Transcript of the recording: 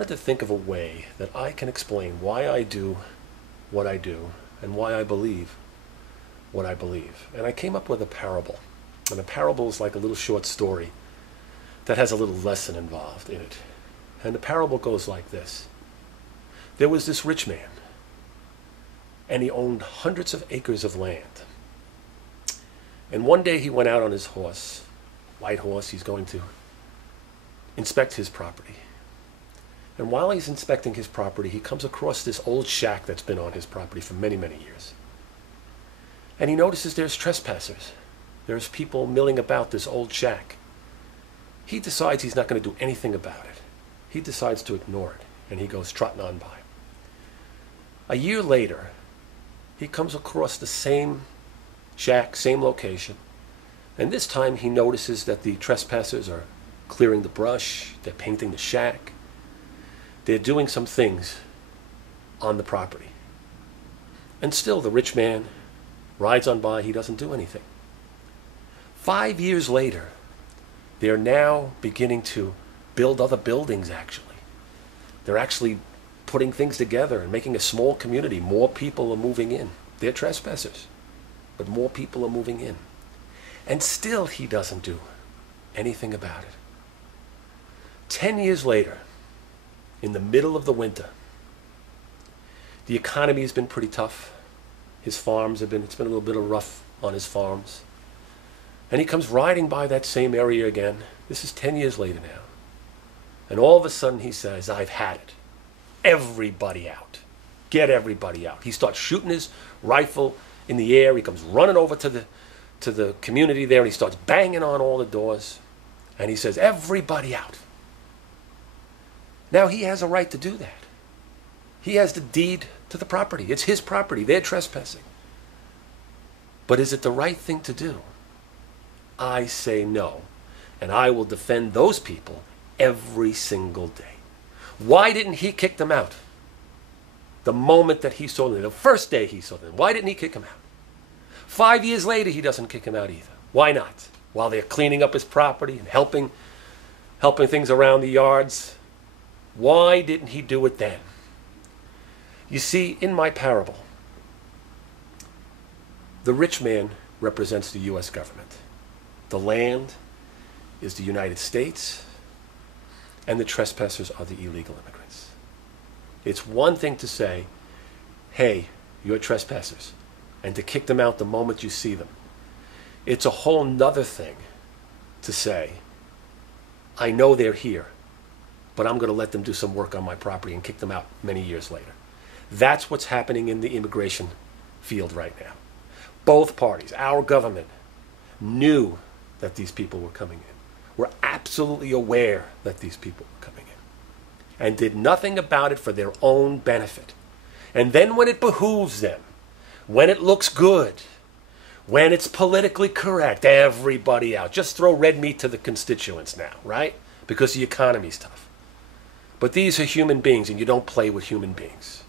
wanted to think of a way that I can explain why I do what I do and why I believe what I believe. And I came up with a parable. And a parable is like a little short story that has a little lesson involved in it. And the parable goes like this. There was this rich man, and he owned hundreds of acres of land. And one day he went out on his horse, white horse. He's going to inspect his property. And while he's inspecting his property, he comes across this old shack that's been on his property for many, many years. And he notices there's trespassers. There's people milling about this old shack. He decides he's not going to do anything about it. He decides to ignore it, and he goes trotting on by. A year later, he comes across the same shack, same location, and this time he notices that the trespassers are clearing the brush, they're painting the shack, they're doing some things on the property. And still the rich man rides on by, he doesn't do anything. 5 years later, they're now beginning to build other buildings, actually. They're actually putting things together and making a small community. More people are moving in. They're trespassers, but more people are moving in. And still he doesn't do anything about it. 10 years later, in the middle of the winter, the economy has been pretty tough. His farms have been, it's been a little bit of rough on his farms. And he comes riding by that same area again. This is 10 years later now. And all of a sudden he says, I've had it. Everybody out. Get everybody out. He starts shooting his rifle in the air. He comes running over to the community there, and he starts banging on all the doors. And he says, everybody out. Now he has a right to do that. He has the deed to the property. It's his property. They're trespassing. But is it the right thing to do? I say no. And I will defend those people every single day. Why didn't he kick them out? The moment that he saw them, the first day he saw them, why didn't he kick them out? 5 years later, he doesn't kick them out either. Why not? While they're cleaning up his property and helping things around the yards. Why didn't he do it then? You see, in my parable, the rich man represents the U.S. government. The land is the United States, and the trespassers are the illegal immigrants. It's one thing to say, hey, you're trespassers, and to kick them out the moment you see them. It's a whole nother thing to say, I know they're here, but I'm going to let them do some work on my property and kick them out many years later. That's what's happening in the immigration field right now. Both parties, our government, knew that these people were coming in, were absolutely aware that these people were coming in, and did nothing about it for their own benefit. And then when it behooves them, when it looks good, when it's politically correct, everybody out. Just throw red meat to the constituents now, right? Because the economy's tough. But these are human beings, and you don't play with human beings.